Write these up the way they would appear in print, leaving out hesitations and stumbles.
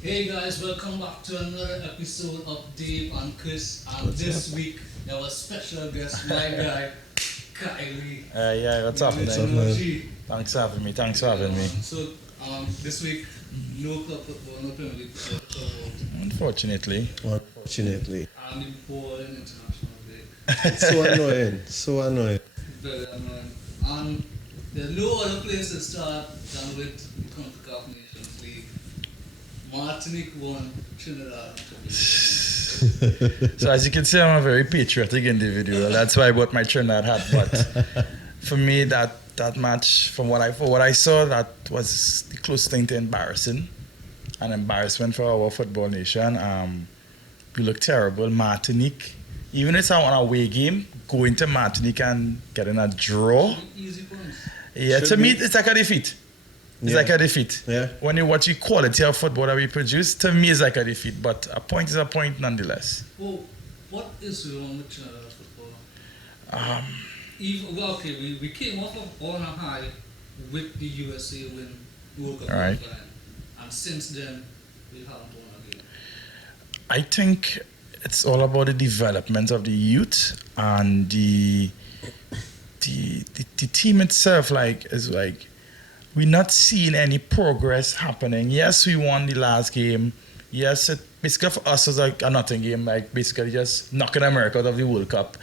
Hey guys, welcome back to another episode of Dave and Chris. And this week, our special guest, my guy, Kylie. Yeah, what's up, With man? energy. Thanks for having me. Thanks for having me. So, this week, no club football, no Premier League football. Unfortunately. Unfortunately. And the boring international break. It's so annoying. So annoying. Very annoying. And there's no other place to start than with the CONCACAF Nations League. Martinique won Trinidad Tobago. So as you can see, I'm a very patriotic individual. That's why I bought my Trinidad hat. But for me, that match, from what I saw, that was the closest thing to embarrassing. An embarrassment for our football nation. We look terrible. Martinique, even if it's an away game, going to Martinique and getting a draw. Easy points. Yeah, to me, it's like a defeat. It's like a defeat. Yeah. When you watch the quality of football that we produce, to me, it's like a defeat. But a point is a point nonetheless. Well, what is wrong with Trinidad football? We came off of on a high with the USA win World Cup Right. qualifying, and since then we haven't won a game. I think it's all about the development of the youth and the team itself. We're not seeing any progress happening. Yes, we won the last game. Yes, it basically for us was like a nothing game, like basically just knocking America out of the World Cup.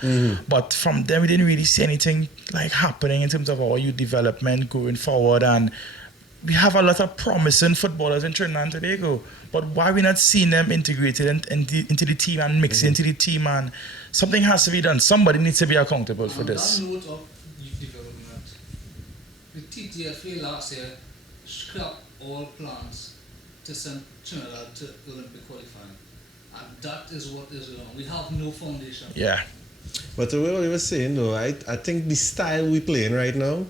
But from them, we didn't really see anything like happening in terms of our youth development going forward. And we have a lot of promising footballers in Trinidad and Tobago. But why are we not seeing them integrated into the team and mixed into the team? And something has to be done. Somebody needs to be accountable for this. On that note of youth development, the TTFA last year scrapped all plans to send Trinidad to Olympic qualifying, and that is what is wrong. We have no foundation. Yeah. But the way what you were saying though, I think the style we playing right now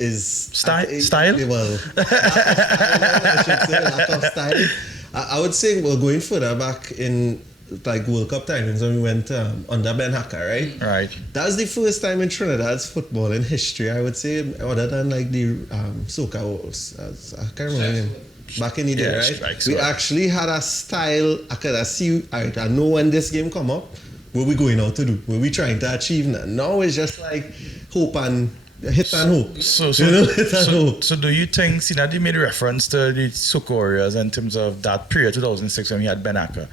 is Style? Well, I should say lack of style. I would say we're going further back in like World Cup timings when we went under Ben Hacker, right? Right. That's the first time in Trinidad's football in history, I would say, other than like the Soca Wars. I can't remember. Back in the day, right? Strikes, We right. actually had a style. I see. I know when this game come up, what we going out to do, what we trying to achieve now. Now it's just like hope and hit and hope. So do you think, see that you made reference to the Soca Warriors in terms of that period, 2006, when we had Ben Acker.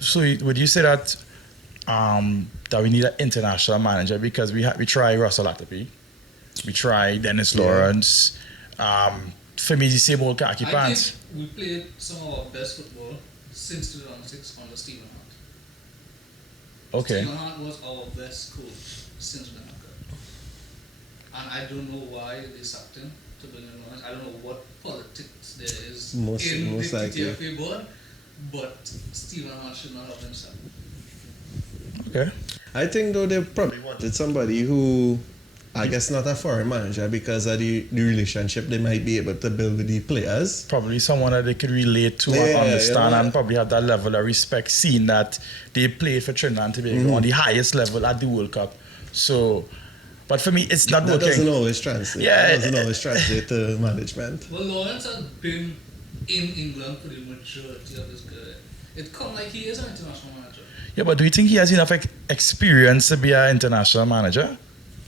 So would you say that that we need an international manager, because we try Russell Latapy, we try Dennis Lawrence, for me the same old khaki I pants. think we played some of our best football since 2006 under Stephen Hart. Okay. Stephen Hart was our best coach since Ben Hacker. And I don't know why they sacked him, to be honest. I don't know what politics there is Most in the likely. TTFA board, but Stephen Hart should not have been sacked. Okay. I think though they probably wanted somebody who, I guess, not a foreign manager because of the relationship they might be able to build with the players. Probably someone that they could relate to and Yeah, understand, yeah. and probably have that level of respect, seeing that they played for Trinidad and Tobago on the highest level at the World Cup. So, but for me, it's not That doesn't working. always translate. Yeah, That doesn't always translate to management. Well, Lawrence has been in England for the majority of his career. It come like he is an international manager. Yeah, but do you think he has enough experience to be an international manager?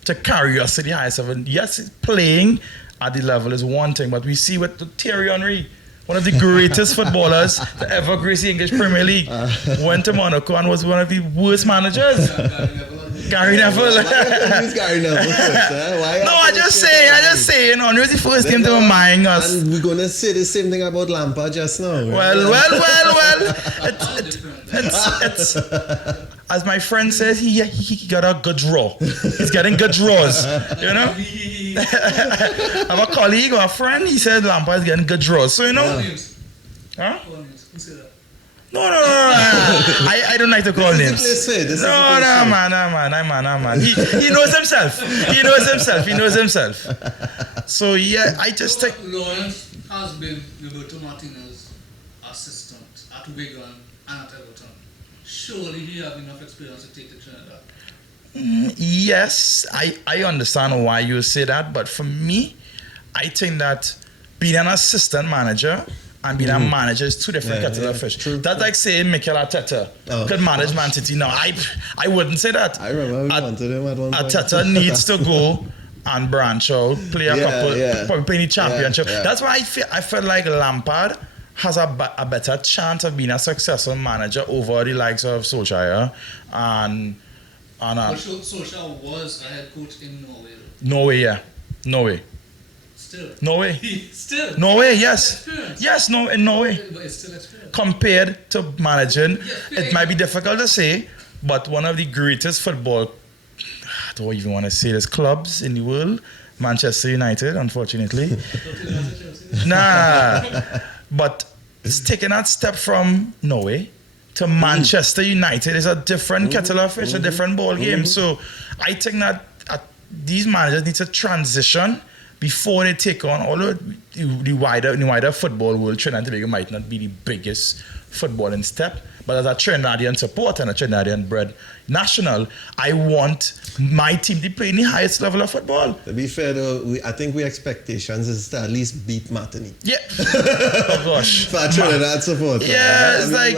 To carry us to the highest level? Yes, playing at the level is one thing, but we see with Thierry Henry, one of the greatest footballers to ever grace the English Premier League, went to Monaco and was one of the worst managers. Gary Neville. Who's Gary Neville first? Why No, I just saying, Henry was the first team to remind us. And we're gonna say the same thing about Lampard just now. Right? Well. It's as my friend says, he got a good draw. He's getting good draws, you know. I have a colleague or a friend. He said Lampard's getting good draws, so you know. Huh? Who said that? No. I don't like to call names. No, man. He knows himself. He knows himself. So yeah, I just think. Lawrence has been Roberto Martinez's assistant at Wigan and at Everton. Surely he has enough experience to take the Trinidad. Yes, I understand why you say that, but for me, I think that being an assistant manager and being a manager is two different kettle of fish. That's like saying Mikel Arteta could manage Man City. No, I wouldn't say that. I remember we wanted him at one point. Arteta needs to go and branch out, play a couple, probably play in the championship. That's why I felt like Lampard has a better chance of being a successful manager over the likes of Solskjaer and Solskjaer was a head coach in Norway. Norway. Still. Norway. Still. Norway, yes. Experience. Yes, no, in Norway. But it's still experience. Compared to managing, it might be difficult to say, but one of the greatest football, I don't even want to say this, clubs in the world, Manchester United, unfortunately. But it's taking that step from Norway to Manchester United is a different kettle of fish, a different ball game. So I think that these managers need to transition before they take on, although the wider football world, Trinidad Tobago might not be the biggest footballing step, but as a Trinidadian supporter and a Trinidadian bred national, I want my team to play in the highest level of football. To be fair though, I think we expectations is to at least beat Martinique. Yeah. Oh gosh. For a Trinidad supporter. Yeah, it's like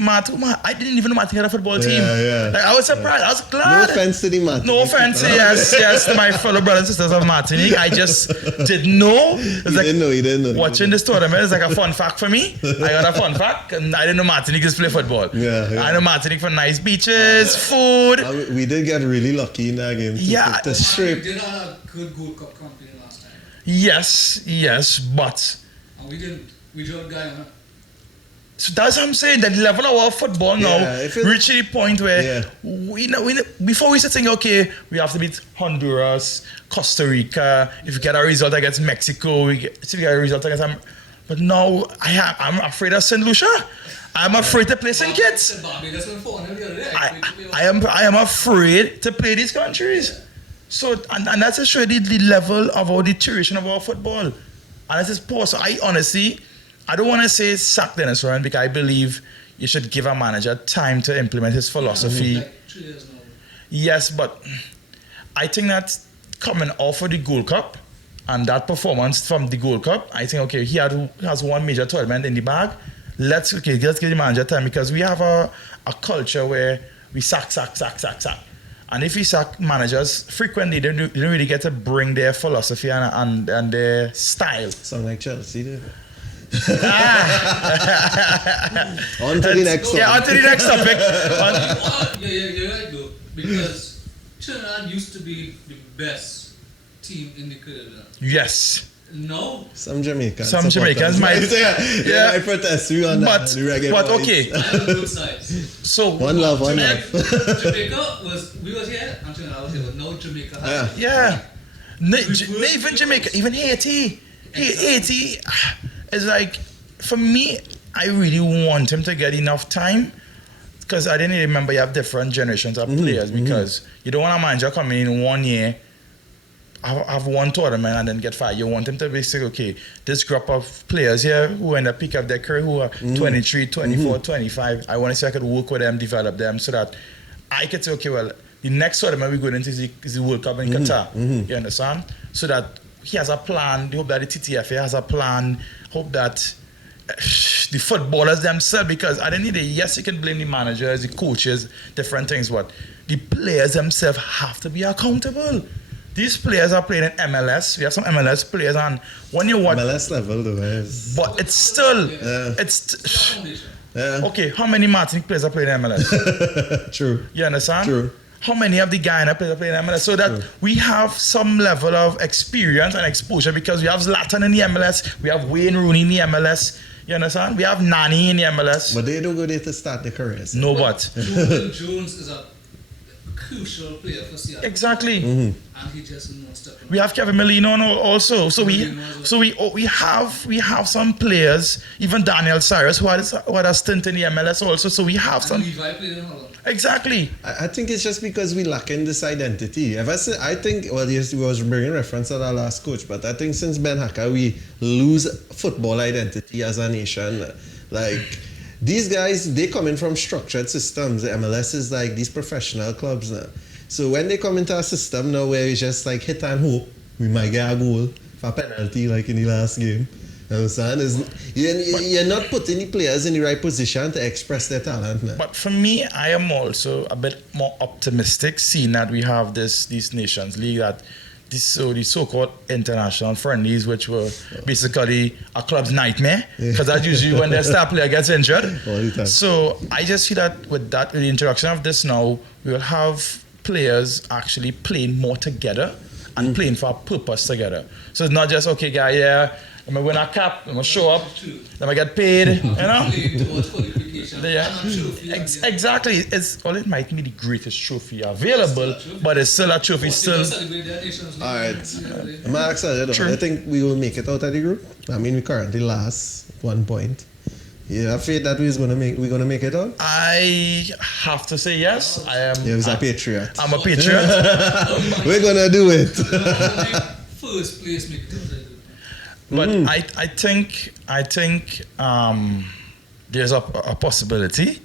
I didn't even know Martinique had a football team. Like, I was surprised. I was glad. No offense to the Martinique. No offense, yes, to my fellow brothers and sisters of Martinique. I just didn't know. You didn't know. Watching this tournament is like a fun fact for me. I got a fun fact, and I didn't know Martinique just play football. I know Martinique for nice beaches, food. We did get really lucky in that game. To strip. We did have a good Gold Cup campaign last time. Yes, but and we didn't. We drew Guyana. So that's what I'm saying. That level of our football now reaching the point where we before we start saying, okay, we have to beat Honduras, Costa Rica. If we get a result against Mexico, if we get a result against them. But now I'm afraid of St. Lucia. I'm afraid to play St. Kitts. I am afraid to play these countries. So and that's just really the level of our deterioration of our football. And that's just poor. So I don't want to say sack Dennis Rowan because I believe you should give a manager time to implement his philosophy. Like 3 years now. Yes, but I think that coming off of the Gold Cup and that performance from the Gold Cup, I think, okay, he has one major tournament in the bag. Let's give the manager time because we have a culture where we sack. And if we sack managers frequently, they don't really get to bring their philosophy and their style. Sound like Chelsea, did it? On to the next one. Yeah, on to the next topic. You're right though, because Trinidad used to be the best team in the Caribbean. Yes. No. Some Jamaicans might might protest you on that. But okay. Both sides. So one love. Jamaica we was here and Trinidad was here, but now Jamaica has even Jamaica, even Haiti. Haiti is like, for me, I really want him to get enough time because I didn't remember you have different generations of players because you don't want a manager coming in 1 year, have one tournament and then get fired. You want him to be say, okay, this group of players here who end up pick up their career who are 23, 24, 25, I want to say I could work with them, develop them so that I could say, okay, well, the next tournament we're going into is the World Cup in Qatar. You understand? So that he has a plan. Hope that the TTFA has a plan. Hope that the footballers themselves, because at the end of the day, yes, you can blame the managers, the coaches, different things, but the players themselves have to be accountable. These players are playing in MLS. We have some MLS players, and when you watch MLS level, though, but it's still okay. How many Martinique players are playing in MLS? True. You understand? True. How many of the Guyana players are playing in MLS? So that we have some level of experience and exposure because we have Zlatan in the MLS, we have Wayne Rooney in the MLS. You understand? We have Nani in the MLS. But they don't go there to start their careers. No, but Ruben Jones is a crucial player for Seattle. Exactly. And he just not stepping. We have Kevin Molino also. So we have some players, even Daniel Cyrus who had a stint in the MLS also. So we have some. Levi played in Holland. Exactly. I think it's just because we lack in this identity. I think, well, yes, we was bringing reference to our last coach, but I think since Ben Hacker, we lose football identity as a nation. Like, these guys, they come in from structured systems. The MLS is like these professional clubs now. So when they come into a system now where it's just like hit and hope, we might get a goal for a penalty like in the last game. Understand? You're not putting the players in the right position to express their talent, man. But for me, I am also a bit more optimistic, seeing that we have these Nations League, that the so-called international friendlies, which were basically a club's nightmare, because that's usually when their star player gets injured. All the time. So I just feel that with the introduction of this now, we will have players actually playing more together and playing for a purpose together. So it's not just, okay, guy, yeah, I'm going to win a cap, I'm going to show up, then I get paid, you know? Exactly. It might be the greatest trophy available, but it's still a trophy. Alright. I'm excited. I think we will make it out of the group. I mean, we currently last 1 point. You have faith that we're gonna make it out? I have to say yes. I am. You're a patriot. I'm a patriot. We're gonna do it. First place make it. But I think there's a possibility.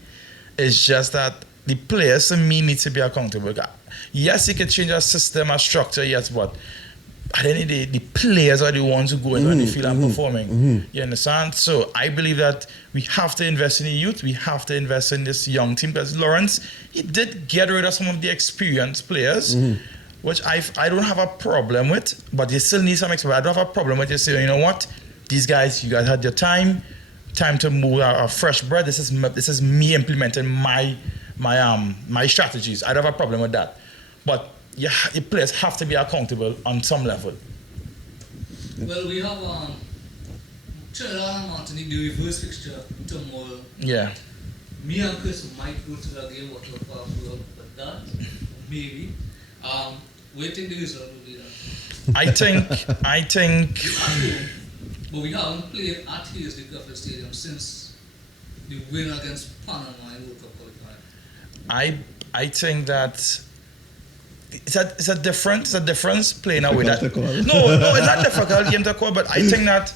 It's just that the players to me need to be accountable. Yes, you can change our system, our structure, yes, but at the end of the day, the players are the ones who go in when they feel and performing. You understand? So I believe that we have to invest in the youth. We have to invest in this young team, because Lawrence, he did get rid of some of the experienced players, which I don't have a problem with, but you still need some experience. I don't have a problem with you saying, you know what, you guys had your time to move a fresh bread. This is me implementing my strategies. I don't have a problem with that. But yeah, the players have to be accountable on some level. Well, we have Trinidad and Martinique, the reverse fixture tomorrow. Yeah. Me and Chris might go to the game, what but that maybe. What do you think the result will be then? I think. But we haven't played at Hays, the Griffith Stadium, since the win against Panama in World Cup qualifying. I think that it's a difference playing away that. No, it's not difficult game to call, but I think that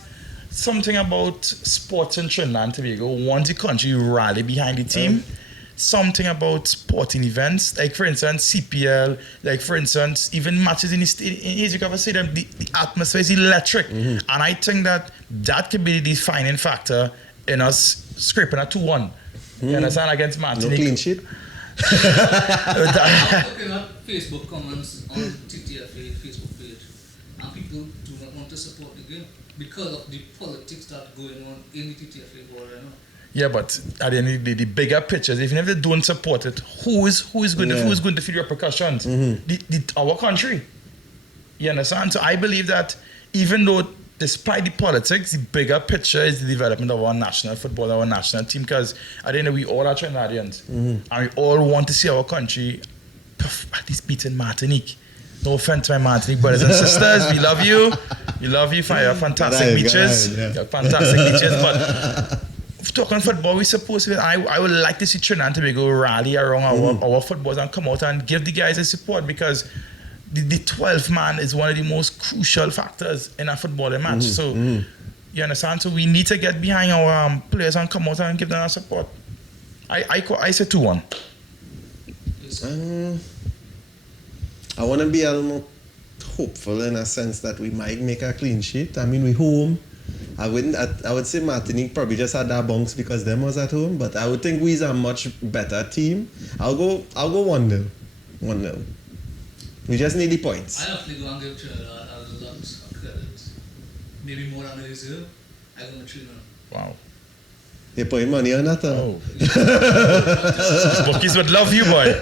something about sports in Trinidad and Tobago, once the country rally behind the team, something about sporting events, like for instance CPL, like for instance even matches in the Stadium, the atmosphere is electric, and I think that could be the defining factor in us scraping a 2-1. You understand, against Martinique. No clean sheet. I'm looking at Facebook comments on TTFA Facebook page, and people do not want to support the game because of the politics that going on in the TTFA board right now. Yeah, but at the end of the day, the bigger pictures, even if they don't support it, who is going to feel the repercussions? Our country. You understand? So I believe that even though, despite the politics, the bigger picture is the development of our national football, our national team, because at the end of the day, we all are Trinidadians, and we all want to see our country at least beating Martinique. No offense to my Martinique brothers and sisters, we love you. We love you for your fantastic beaches. Your fantastic beaches, but talking football, we supposed to. I would like to see Trinidad and Tobago rally around our footballs and come out and give the guys a support, because the 12th man is one of the most crucial factors in a footballing match. So you understand? So we need to get behind our players and come out and give them our support. I say 2-1. I want to be a little more hopeful in a sense that we might make a clean sheet. I mean, we home. I would say Martinique probably just had that bounce because them was at home, but I would think we's a much better team. I'll go 1-0. 1-0. We just need the points. I definitely go and give Trinidad a lot of credit. Maybe more than they deserve. I go with Trinidad. Wow. You're putting money on that? Oh. Bookies would love you, boy.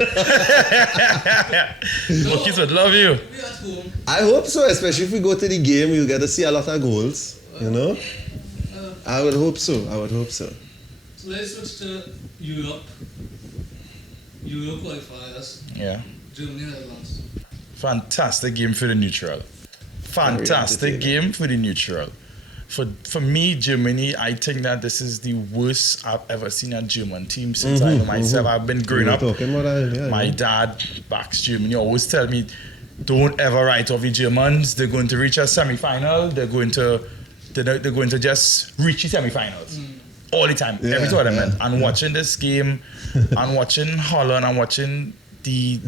Bookies would love you. We at home. I hope so, especially if we go to the game, you'll get to see a lot of goals. You know? I would hope so. So let's switch to Europe. Euro qualifiers. Yeah. Germany, Netherlands. Fantastic game for the neutral. Fantastic game for the neutral. For me, Germany, I think that this is the worst I've ever seen a German team since I know myself. I've been growing up. My dad backs Germany. Always tell me, don't ever write off the Germans. They're going to reach a semi-final. They're going to just reach the semi-finals all the time, every tournament. And watching this game, and watching Holland, and watching the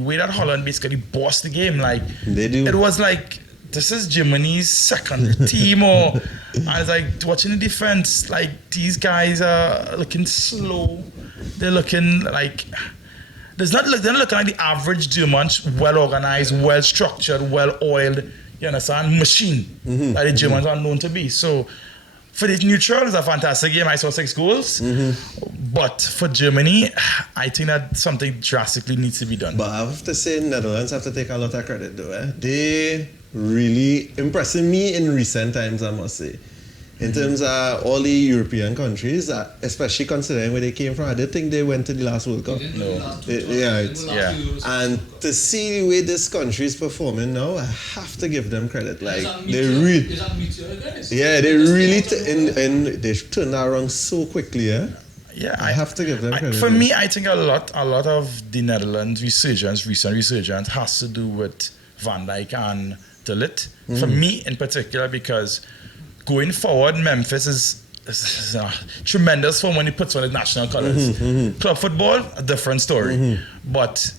way that Holland basically bossed the game, like they do. It was like this is Germany's second team, or I was like watching the defense, like these guys are looking slow. They're looking like they're not looking like the average German, well organized, well structured, well oiled. You understand? Machine that the Germans are known to be. So for the neutral, it's a fantastic game. I saw 6 goals. But for Germany, I think that something drastically needs to be done. But I have to say, Netherlands have to take a lot of credit though. They really impressing me in recent times, I must say. In terms of all the European countries, especially considering where they came from, I didn't think they went to the last World Cup. And to see the way this country is performing now, I have to give them credit. Like they really, they really they turned that around so quickly. Yeah, I have to give them credit. For me, I think a lot of the Netherlands recent resurgence has to do with Van Dijk and De Ligt. For me in particular, because going forward, Memphis is tremendous for when he puts on his national colors. Club football, a different story. But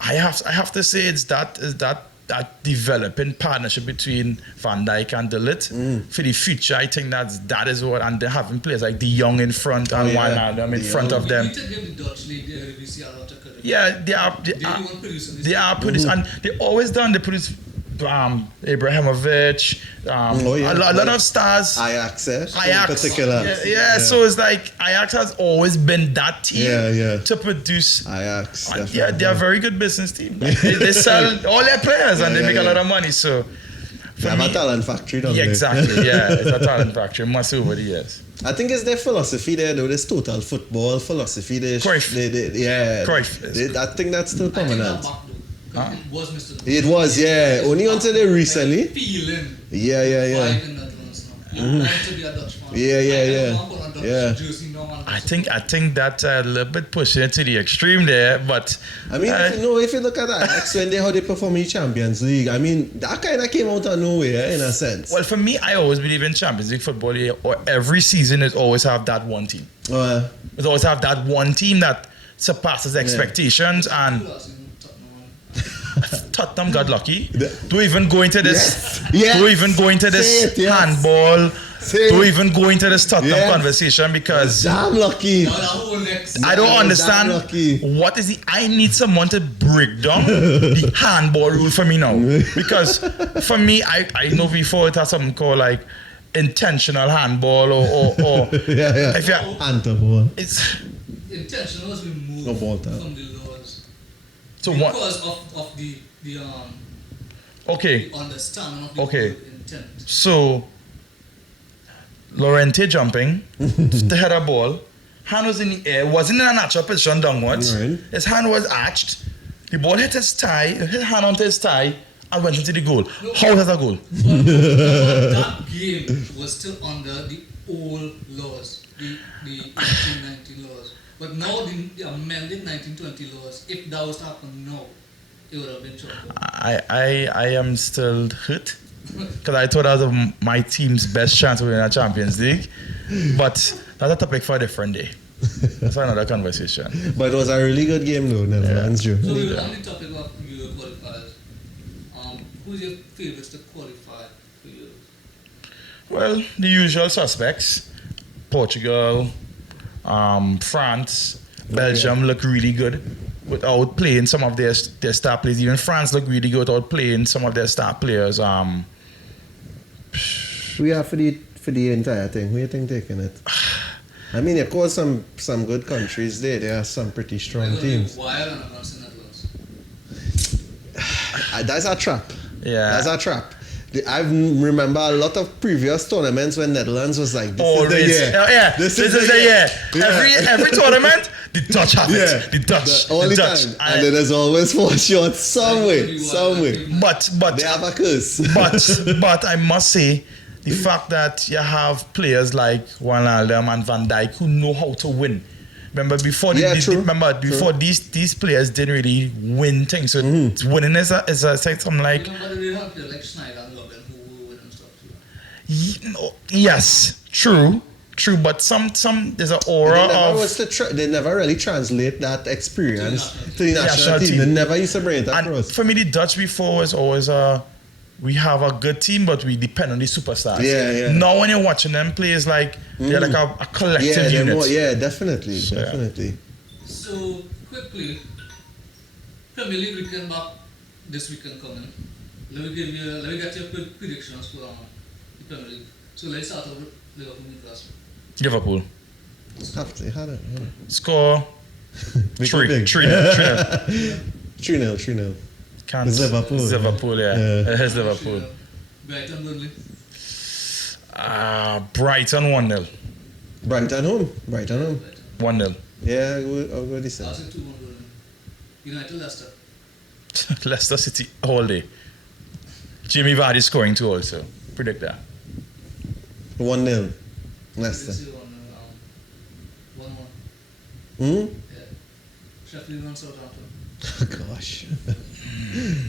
I have to say it's that developing partnership between Van Dijk and De Ligt for the future. I think that is what, and they're having players like De Jong in front and Wijnaldum in front of them. Yeah, they are producing, and they always done. They produce Ibrahimovic, a lot of stars. Ajax in particular. So it's like Ajax has always been that team to produce. Ajax. Yeah, they are a very good business team. They sell all their players and they make a lot of money. So they have a talent factory, don't they? Exactly. Yeah, it's a talent factory. Must over the years. I think it's their philosophy there, though. This total football philosophy. Cruyff. I think that's still prominent. It was Mr. It was, only until they recently. Feeling. Yeah. I think that's a little bit pushing it to the extreme there, but I mean, if you look at that, when how they perform in Champions League, I mean, that kind of came out of nowhere in a sense. Well, for me, I always believe in Champions League football. Or every season, it always have that one team. It always have that one team that surpasses expectations and. Tottenham got lucky. Do even go into this. Do even go into this handball. Do even go into this Tottenham conversation because damn lucky. I don't understand what is the. I need someone to break down the handball rule for me now, because for me, I know before it has something called like intentional handball or if you handball. It's intentional was removed from the laws. So because of the understanding of the intent. So Llorente jumping to head a ball, hand was in the air, wasn't in a natural position downwards. His hand was arched, the ball hit his thigh, his hand onto his thigh and went into the goal. How is that a goal? That game was still under the old laws, the 1890 laws. But now the amended 1920 laws, if that was to happen now, it would have been trouble. I am still hurt because I thought that was my team's best chance to win a Champions League. But that's a topic for a different day. That's another conversation. But it was a really good game though, Netherlands. So we were on the topic of Euro qualifiers. Who's your favourites to qualify for Euro? Well, the usual suspects. Portugal, France, Belgium look really good without playing some of their star players. Even France look really good without playing some of their star players. We are for the entire thing. Who do you think taking it? I mean, of course, some good countries there. There are some pretty strong teams. That's a trap. Yeah, that's a trap. I remember a lot of previous tournaments when Netherlands was like, this is the year. This is the year. Every tournament, the Dutch have it. The Dutch. The Dutch. And then there's always fall short some way. But they have a curse. But I must say, the fact that you have players like Wijnaldum and Van Dijk who know how to win. Remember before these players didn't really win things. So winning is something like. Remember they have players like Schneider and Robin who win and stuff too. Yes, true. But some there's an aura they never really translate that experience to the national team. They never used to bring it across. And for me, the Dutch before was always we have a good team, but we depend on the superstars. Yeah. Now when you're watching them play, it's like they're like a collective unit. Definitely. So quickly, Premier League weekend back this weekend coming. Let me get your predictions for the Premier League. So let's start with Liverpool Newcastle. Liverpool. Have to, had it. Score 3-0. 3-0. Can't. It's Liverpool. It's Liverpool, yeah. It's Liverpool. Brighton Burnley. Brighton 1-0. Brighton home. 1-0. Yeah, I'll go this I'll side. say 2-1 Burnley. United Leicester. Leicester City all day. Jimmy Vardy scoring 2 also. Predict that. 1-0. Let's Leicester. say 1-1. Hmm? Yeah. Sheffield and Southampton. Gosh.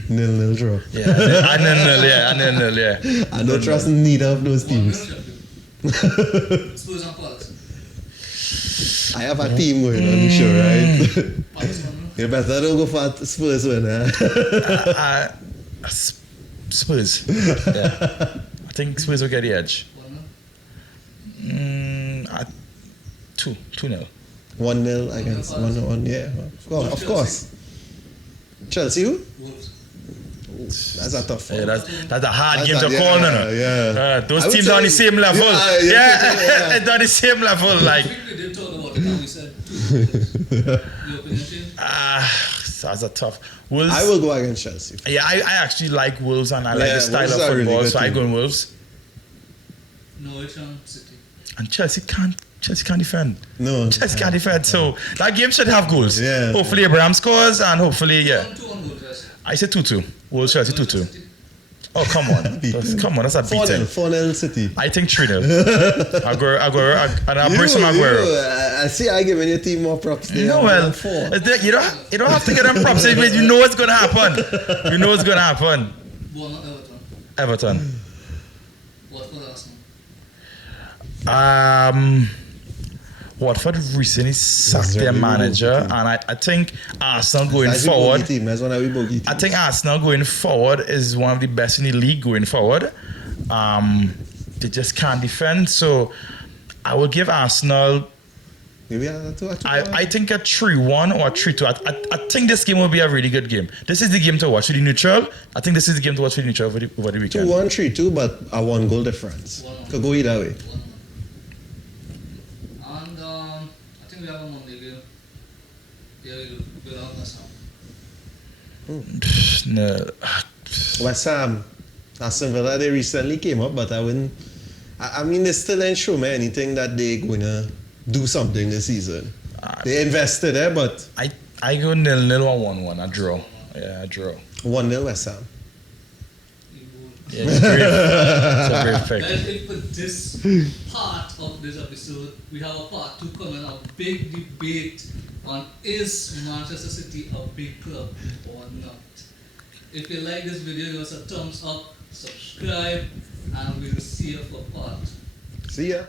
0-0 draw. Yeah, and 0-0, yeah. I don't trust neither of those 1-0 teams. Sheffield. Spurs and Palace. I have a team going on the show, right? Palace 1-0. You better don't go for Spurs win, Spurs. Yeah. I think Spurs will get the edge. 1-0. 2-0. 1-0 against 1-1. Yeah, of course. Chelsea who? Wolves. That's a tough one. Yeah, that's a hard That's game to a- call, no? yeah. Those I would teams are on the say- same level. Yeah. They're on the same level. Like, We did talk about it and we said 2-0. Your opinion, Shane? that's a tough. Wolves. I will go against Chelsea. Yeah, I actually like Wolves and I like Yeah, the style Wolves of are really football, good so I team. go in Wolves. Norwich and City. And Chelsea can't defend. No. Chelsea can't defend. So that game should have goals. Yeah. Hopefully Abraham scores and hopefully, yeah. 2-1 Wolves, I said. I say 2-2. Wolves Chelsea 2-2. City. Oh, come on. That's a beating. 4-0 City. I think 3-0. Aguero, and I'll bring some Aguero. I see I giving your team more props there. No, well, 4. you don't have to get them props. You know what's going to happen. 1-0 Everton. Everton. Watford Arsenal. Watford recently sacked their really manager, bogey team. and I think Arsenal going That's a forward. bogey team. That's one of the bogey teams. I think Arsenal going forward is one of the best in the league going forward. They just can't defend, so I will give Arsenal. Maybe I think a 3-1 or a 3-2. I think this game will be a really good game. This is the game to watch for the neutral. I think this is the game to watch for the neutral over the weekend. 2-1, 3-2, but a 1-goal difference. 1-1. Could go either way. 1-1. And I think we have a Monday game. Yeah, we do. Without West Ham. No. West Ham, Aston Villa, they recently came up, but I wouldn't. I mean, they still ain't show me anything that they're going to do something this season. They invested there, but I go 0-0 or 1-1. A draw. Yeah, a draw. 1-0 West Ham. Yeah, it's great. It's a great pick. Guys, for this part of this episode, we have a part 2 coming, a big debate on is Manchester City a big club or not. If you like this video, give us a thumbs up, subscribe, and we'll see you for part. See ya.